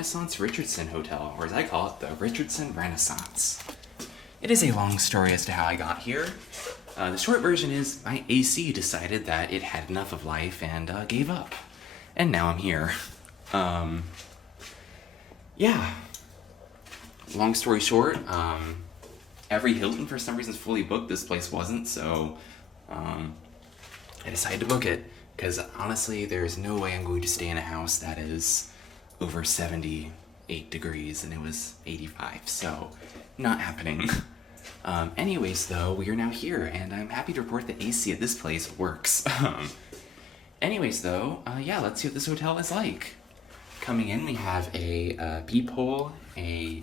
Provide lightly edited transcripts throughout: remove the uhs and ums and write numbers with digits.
Dallas-Richardson Hotel, or as I call it, the Richardson Renaissance. It is a long story as to how I got here. The short version is my AC decided that it had enough of life and gave up. And now I'm here. Yeah. Long story short, every Hilton for some reason is fully booked. This place wasn't, so I decided to book it. Because honestly, there's no way I'm going to stay in a house that is over 78 degrees and it was 85, so not happening. Anyways, though, we are now here, and I'm happy to report the AC at this place works. Anyways, though, yeah, let's see what this hotel is like. Coming in, we have a peephole, a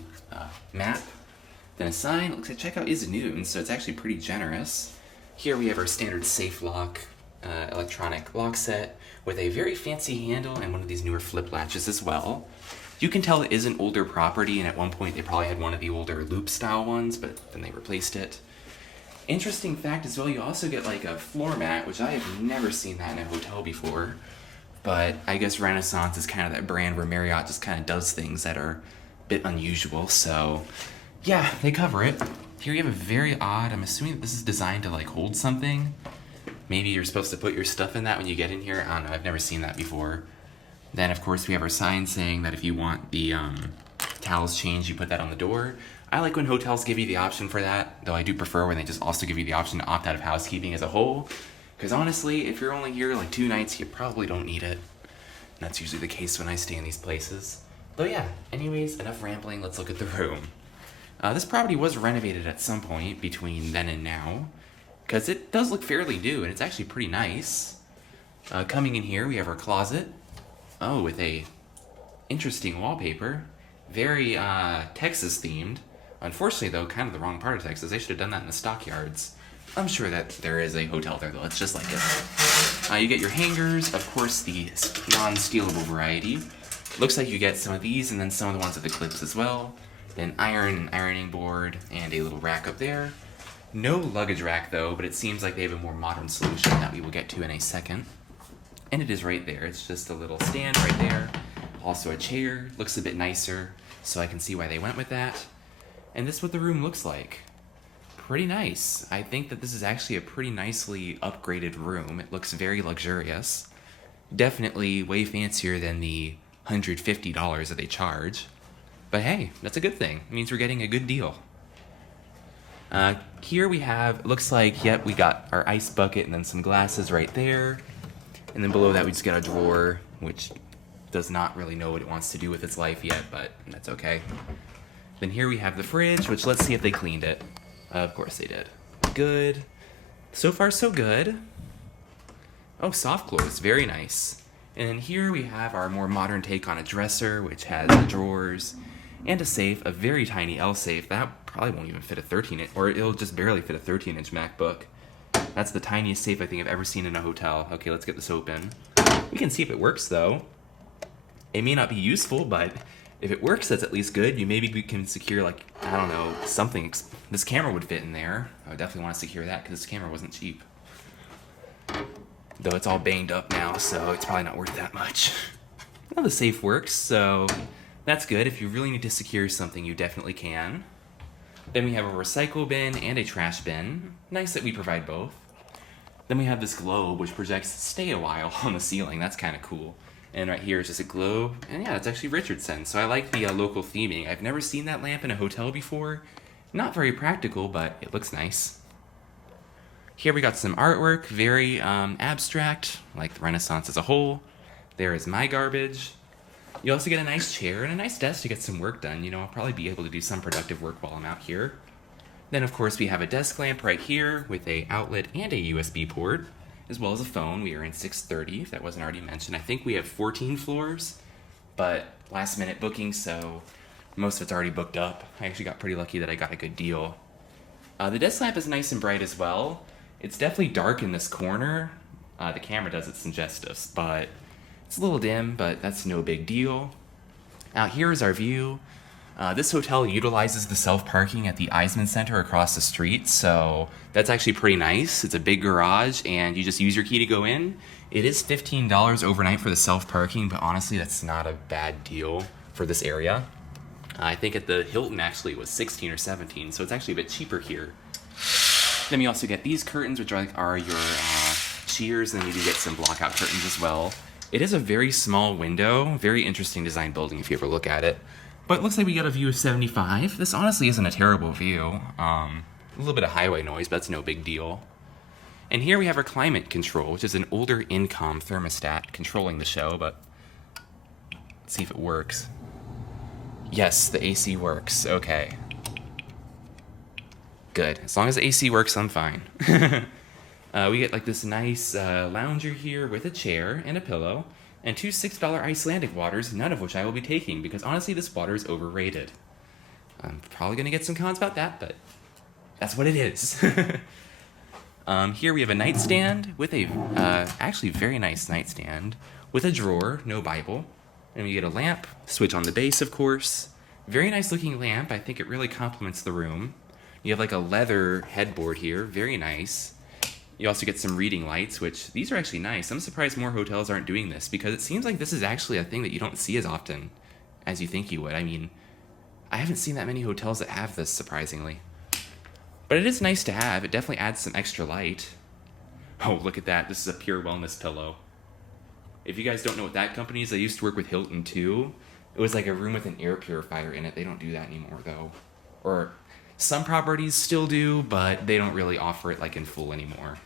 map, then a sign. It looks like checkout is noon, so it's actually pretty generous. Here we have our standard safe lock, electronic lock set with a very fancy handle and one of these newer flip latches as well. You can tell it is an older property, and at one point they probably had one of the older loop style ones, but then they replaced it. Interesting fact as well, you also get like a floor mat, which I have never seen that in a hotel before. But I guess Renaissance is kind of that brand where Marriott just kind of does things that are a bit unusual, so yeah, they cover it. Here you have a very odd, I'm assuming that this is designed to like hold something. Maybe you're supposed to put your stuff in that when you get in here. I don't know, I've never seen that before. Then, of course, we have our sign saying that if you want the towels changed, you put that on the door. I like when hotels give you the option for that, though I do prefer when they just also give you the option to opt out of housekeeping as a whole. Because honestly, if you're only here like 2 nights, you probably don't need it. And that's usually the case when I stay in these places. Though yeah, anyways, enough rambling, let's look at the room. This property was renovated at some point between then and now, because it does look fairly new, and it's actually pretty nice. Coming in here, we have our closet. Oh, with a interesting wallpaper. Very Texas themed. Unfortunately, though, kind of the wrong part of Texas. They should have done that in the stockyards. I'm sure that there is a hotel there, though. It's just like it. You get your hangers, of course, the non-stealable variety. Looks like you get some of these, and then some of the ones with the clips as well. Then ironing board, and a little rack up there. No luggage rack, though, but it seems like they have a more modern solution that we will get to in a second. And it is right there. It's just a little stand right there. Also a chair. Looks a bit nicer, so I can see why they went with that. And this is what the room looks like. Pretty nice. I think that this is actually a pretty nicely upgraded room. It looks very luxurious. Definitely way fancier than the $150 that they charge. But hey, that's a good thing. It means we're getting a good deal. Here we have, looks like, yep, we got our ice bucket and then some glasses right there. And then below that we just got a drawer, which does not really know what it wants to do with its life yet, but that's okay. Then here we have the fridge, which let's see if they cleaned it. Of course they did. Good. So far so good. Oh, soft close, very nice. And then here we have our more modern take on a dresser, which has the drawers and a safe, a very tiny L safe. That probably won't even fit a 13-inch, or it'll just barely fit a 13-inch MacBook. That's the tiniest safe I think I've ever seen in a hotel. Okay, let's get this open. We can see if it works, though. It may not be useful, but if it works, that's at least good. Maybe we can secure, like, I don't know, something. This camera would fit in there. I would definitely want to secure that, because this camera wasn't cheap. Though it's all banged up now, so it's probably not worth that much. Well, the safe works, so that's good. If you really need to secure something, you definitely can. Then we have a recycle bin and a trash bin. Nice that we provide both. Then we have this globe, which projects stay a while on the ceiling. That's kind of cool. And right here is just a globe. And yeah, it's actually Richardson. So I like the local theming. I've never seen that lamp in a hotel before. Not very practical, but it looks nice. Here we got some artwork, very abstract, like the Renaissance as a whole. There is my garbage. You also get a nice chair and a nice desk to get some work done. You know, I'll probably be able to do some productive work while I'm out here. Then, of course, we have a desk lamp right here with a outlet and a USB port, as well as a phone. We are in 630, if that wasn't already mentioned. I think we have 14 floors, but last-minute booking, so most of it's already booked up. I actually got pretty lucky that I got a good deal. The desk lamp is nice and bright as well. It's definitely dark in this corner. The camera does it suggest us, but it's a little dim, but that's no big deal. Out here is our view. This hotel utilizes the self-parking at the Eisman Center across the street, so that's actually pretty nice. It's a big garage, and you just use your key to go in. It is $15 overnight for the self-parking, but honestly, that's not a bad deal for this area. I think at the Hilton actually it was 16 or 17, so it's actually a bit cheaper here. Then we also get these curtains, which are your shears, and then you do get some blockout curtains as well. It is a very small window, very interesting design building if you ever look at it. But it looks like we got a view of 75. This honestly isn't a terrible view. A little bit of highway noise, but that's no big deal. And here we have our climate control, which is an older Incom thermostat controlling the show, but let's see if it works. Yes, the AC works. Okay. Good. As long as the AC works, I'm fine. We get like this nice lounger here with a chair and a pillow, and 2 $6 Icelandic waters, none of which I will be taking, because honestly this water is overrated. I'm probably going to get some cons about that, but that's what it is. Here we have a nightstand with a, actually very nice nightstand, with a drawer, no Bible. And we get a lamp, switch on the base, of course. Very nice looking lamp. I think it really complements the room. You have like a leather headboard here, very nice. You also get some reading lights, which these are actually nice. I'm surprised more hotels aren't doing this, because it seems like this is actually a thing that you don't see as often as you think you would. I mean, I haven't seen that many hotels that have this, surprisingly. But it is nice to have. It definitely adds some extra light. Oh, look at that. This is a Pure Wellness pillow. If you guys don't know what that company is, I used to work with Hilton too. It was like a room with an air purifier in it. They don't do that anymore though. Or some properties still do, but they don't really offer it like in full anymore.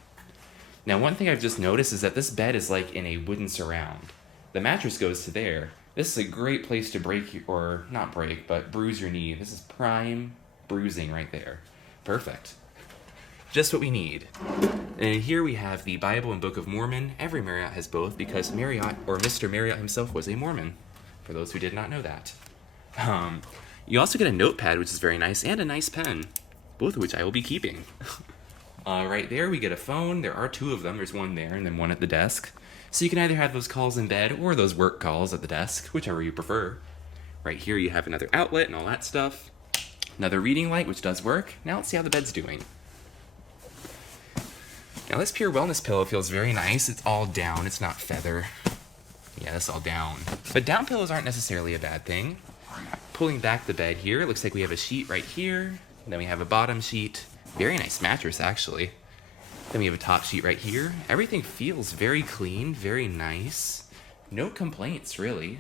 Now, one thing I've just noticed is that this bed is like in a wooden surround. The mattress goes to there. This is a great place to break, or not break, but bruise your knee. This is prime bruising right there. Perfect. Just what we need. And here we have the Bible and Book of Mormon. Every Marriott has both, because Marriott, or Mr. Marriott himself, was a Mormon, for those who did not know that. You also get a notepad, which is very nice, and a nice pen, both of which I will be keeping. Right there, we get a phone. There are 2 of them. There's one there, and then one at the desk. So you can either have those calls in bed, or those work calls at the desk, whichever you prefer. Right here, you have another outlet and all that stuff. Another reading light, which does work. Now let's see how the bed's doing. Now this Pure Wellness pillow feels very nice. It's all down, it's not feather. Yeah, it's all down. But down pillows aren't necessarily a bad thing. Pulling back the bed here, it looks like we have a sheet right here. Then we have a bottom sheet. Very nice mattress, actually. Then we have a top sheet right here. Everything feels very clean, very nice. No complaints, really.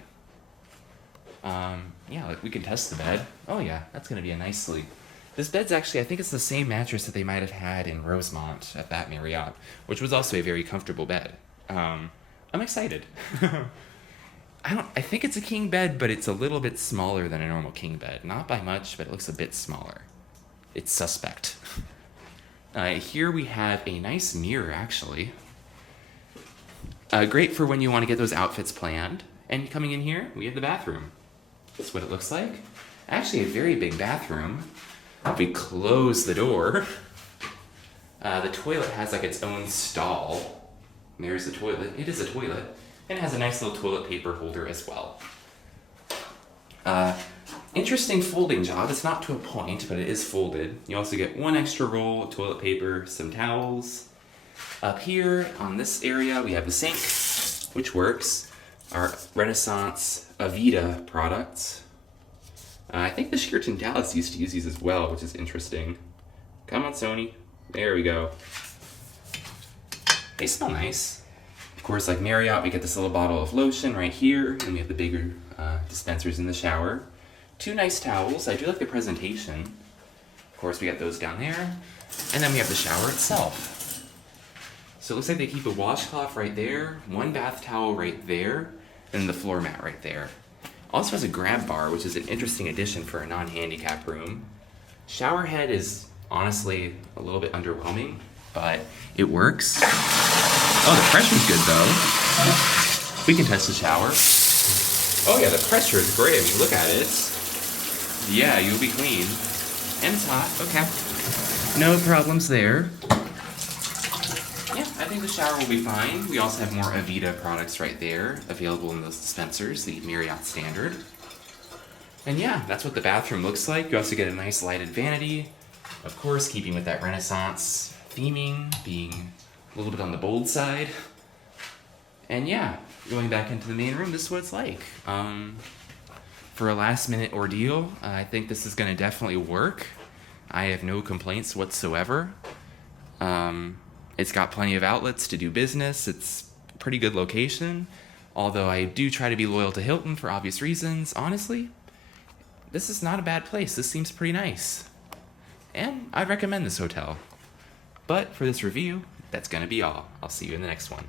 Yeah, like we can test the bed. Oh yeah, that's gonna be a nice sleep. This bed's actually, I think it's the same mattress that they might have had in Rosemont at that Marriott, which was also a very comfortable bed. I'm excited. I think it's a king bed, but it's a little bit smaller than a normal king bed. Not by much, but it looks a bit smaller. It's suspect. Here we have a nice mirror, actually. Great for when you want to get those outfits planned. And coming in here, we have the bathroom. That's what it looks like. Actually, a very big bathroom. If we close the door, the toilet has like its own stall. And there's the toilet. It is a toilet. And it has a nice little toilet paper holder as well. Interesting folding job. It's not to a point, but it is folded. You also get 1 extra roll of toilet paper, some towels. Up here on this area, we have the sink, which works. Our Renaissance Avita products. I think the Sheraton Dallas used to use these as well, which is interesting. Come on, Sony. There we go. They smell nice. Of course, like Marriott, we get this little bottle of lotion right here, and we have the bigger dispensers in the shower. 2 nice towels. I do like the presentation. Of course, we got those down there. And then we have the shower itself. So it looks like they keep a washcloth right there, 1 bath towel right there, and the floor mat right there. Also has a grab bar, which is an interesting addition for a non-handicap room. Shower head is honestly a little bit underwhelming, but it works. Oh, the pressure's good though. We can test the shower. Oh yeah, the pressure is great. I mean, look at it. Yeah, you'll be clean. And it's hot. Okay. No problems there. Yeah, I think the shower will be fine. We also have more Avita products right there, available in those dispensers, the Marriott standard. And yeah, that's what the bathroom looks like. You also get a nice lighted vanity. Of course, keeping with that Renaissance theming, being a little bit on the bold side. And yeah, going back into the main room, this is what it's like. For a last-minute ordeal, I think this is going to definitely work. I have no complaints whatsoever. It's got plenty of outlets to do business. It's a pretty good location. Although I do try to be loyal to Hilton for obvious reasons, honestly, this is not a bad place. This seems pretty nice. And I'd recommend this hotel. But for this review, that's going to be all. I'll see you in the next one.